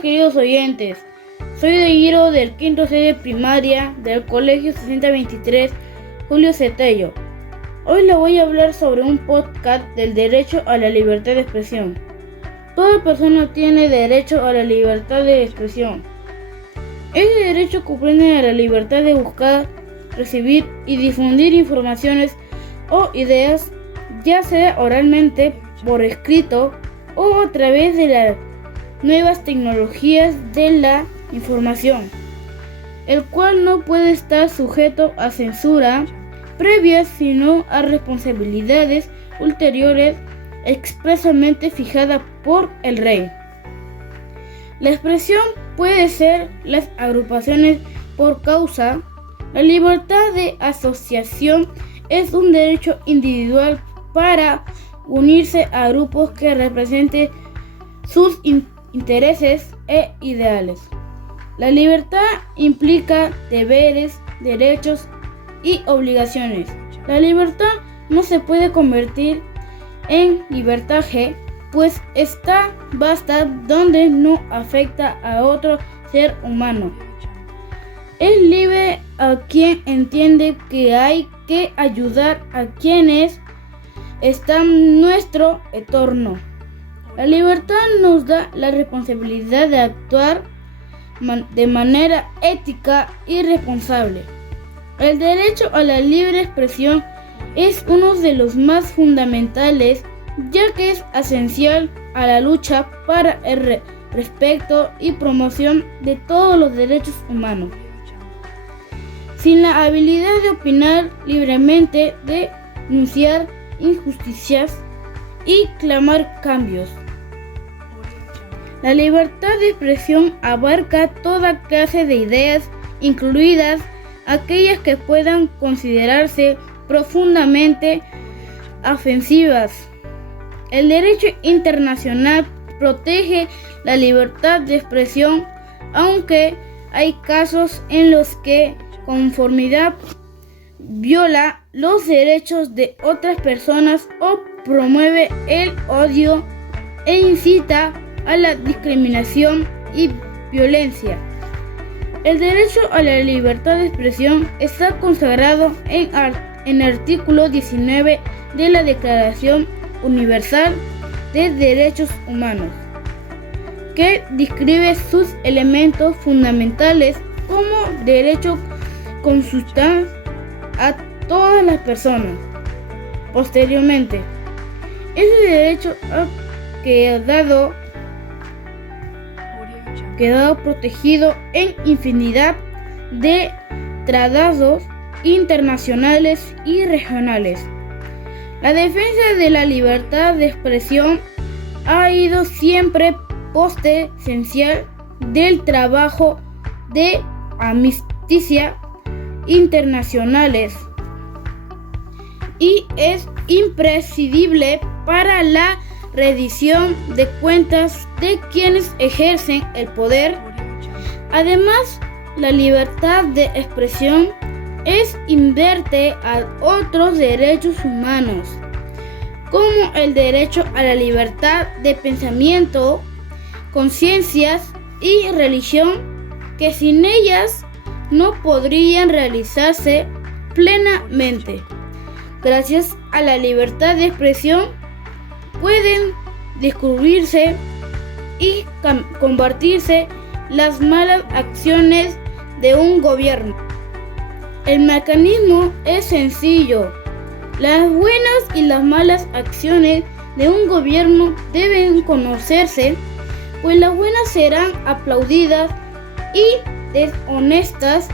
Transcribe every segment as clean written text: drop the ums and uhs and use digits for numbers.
Hola queridos oyentes, soy Dairo del quinto C de primaria del Colegio 6023 Julio Cetello. Hoy les voy a hablar sobre un podcast del derecho a la libertad de expresión. Toda persona tiene derecho a la libertad de expresión. Este derecho comprende a la libertad de buscar, recibir y difundir informaciones o ideas, ya sea oralmente, por escrito o a través de las nuevas tecnologías de la información, el cual no puede estar sujeto a censura previa, sino a responsabilidades ulteriores expresamente fijadas por el rey. La expresión puede ser las agrupaciones por causa. La libertad de asociación es un derecho individual para unirse a grupos que representen sus intereses e ideales. La libertad implica deberes, derechos y obligaciones. La libertad no se puede convertir en libertaje, pues esta basta donde no afecta a otro ser humano. Es libre a quien entiende que hay que ayudar a quienes están en nuestro entorno. La libertad nos da la responsabilidad de actuar de manera ética y responsable. El derecho a la libre expresión es uno de los más fundamentales, ya que es esencial a la lucha para el respeto y promoción de todos los derechos humanos. Sin la habilidad de opinar libremente, de denunciar injusticias y clamar cambios, la libertad de expresión abarca toda clase de ideas, incluidas aquellas que puedan considerarse profundamente ofensivas. El derecho internacional protege la libertad de expresión, aunque hay casos en los que conformidad viola los derechos de otras personas o promueve el odio e incita a la discriminación y violencia. El derecho a la libertad de expresión está consagrado en el artículo 19 de la Declaración Universal de Derechos Humanos, que describe sus elementos fundamentales como derecho consultar a todas las personas. Posteriormente, ese derecho ha quedado protegido en infinidad de tratados internacionales y regionales. La defensa de la libertad de expresión ha ido siempre parte esencial del trabajo de Amnistía internacionales y es imprescindible para la rendición de cuentas de quienes ejercen el poder. Además, la libertad de expresión es inherente a otros derechos humanos, como el derecho a la libertad de pensamiento, conciencias y religión, que sin ellas no podrían realizarse plenamente. Gracias a la libertad de expresión pueden descubrirse y combatirse las malas acciones de un gobierno. El mecanismo es sencillo. Las buenas y las malas acciones de un gobierno deben conocerse, pues las buenas serán aplaudidas y deshonestas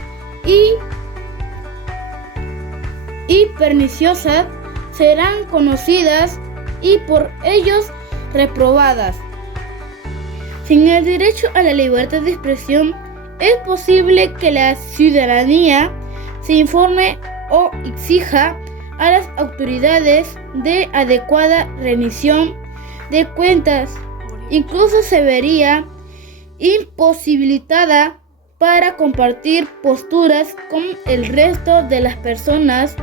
y perniciosas serán conocidas y por ellos reprobadas. Sin el derecho a la libertad de expresión, es posible que la ciudadanía se informe o exija a las autoridades de adecuada rendición de cuentas. Incluso se vería imposibilitada para compartir posturas con el resto de las personas,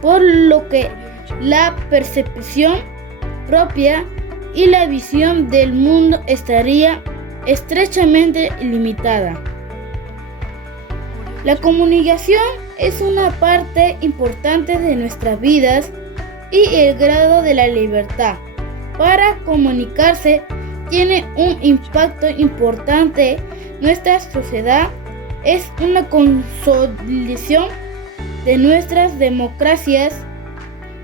por lo que la percepción propia y la visión del mundo estaría estrechamente limitada. La comunicación es una parte importante de nuestras vidas y el grado de la libertad para comunicarse tiene un impacto importante en nuestra sociedad. Es una consolidación de nuestras democracias.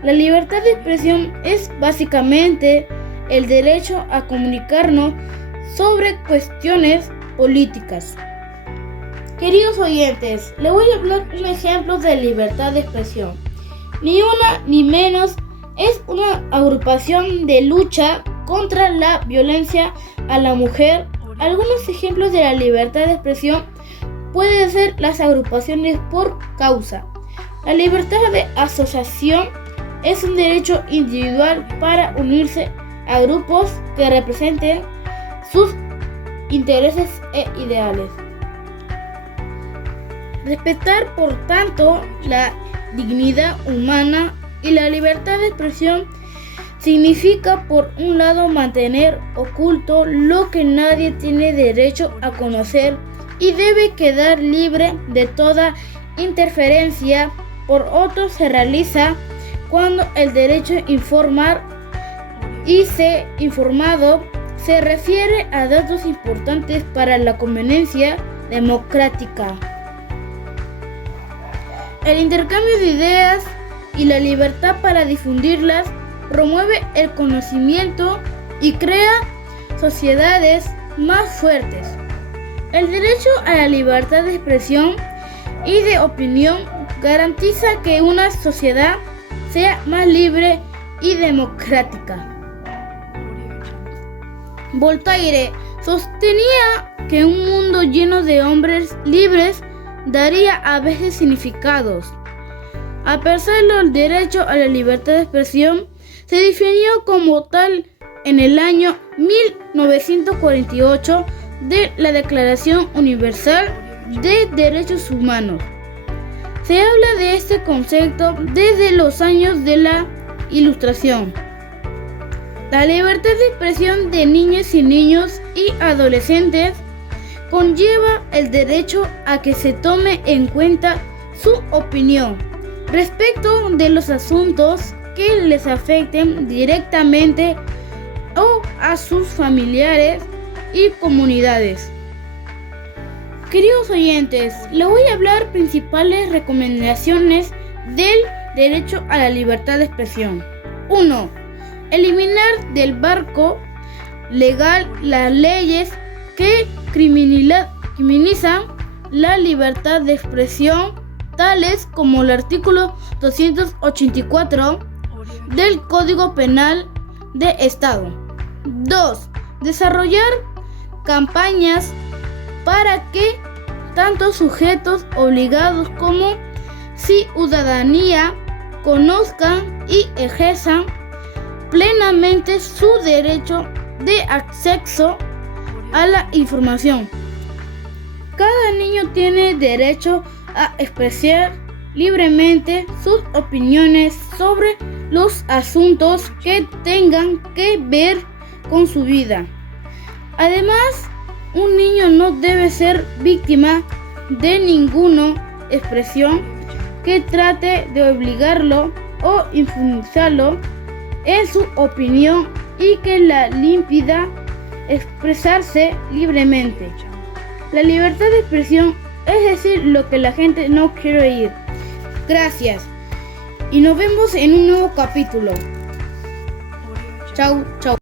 La libertad de expresión es básicamente el derecho a comunicarnos sobre cuestiones políticas. Queridos oyentes, les voy a hablar un ejemplo de libertad de expresión. Ni una ni menos es una agrupación de lucha contra la violencia a la mujer. Algunos ejemplos de la libertad de expresión pueden ser las agrupaciones por causa. La libertad de asociación es un derecho individual para unirse a grupos que representen sus intereses e ideales. Respetar, por tanto, la dignidad humana y la libertad de expresión significa, por un lado, mantener oculto lo que nadie tiene derecho a conocer y debe quedar libre de toda interferencia. Por otro, se realiza cuando el derecho a informar y ser informado se refiere a datos importantes para la convivencia democrática. El intercambio de ideas y la libertad para difundirlas promueve el conocimiento y crea sociedades más fuertes. El derecho a la libertad de expresión y de opinión garantiza que una sociedad sea más libre y democrática. Voltaire sostenía que un mundo lleno de hombres libres daría a veces significados. A pesar del derecho a la libertad de expresión, se definió como tal en el año 1948 de la Declaración Universal de Derechos Humanos. Se habla de este concepto desde los años de la Ilustración. La libertad de expresión de niñas y niños y adolescentes conlleva el derecho a que se tome en cuenta su opinión respecto de los asuntos que les afecten directamente o a sus familiares y comunidades. Queridos oyentes, les voy a hablar principales recomendaciones del derecho a la libertad de expresión. 1. Eliminar del marco legal las leyes que criminalizan la libertad de expresión, tales como el artículo 284 del Código Penal de Estado. 2. Desarrollar campañas para que tanto sujetos obligados como ciudadanía conozcan y ejerzan plenamente su derecho de acceso a la información. Cada niño tiene derecho a expresar libremente sus opiniones sobre los asuntos que tengan que ver con su vida. Además, un niño no debe ser víctima de ninguna expresión que trate de obligarlo o influenciarlo en su opinión y que la impida expresarse libremente. La libertad de expresión es decir lo que la gente no quiere oír. Gracias y nos vemos en un nuevo capítulo. Chau, chau.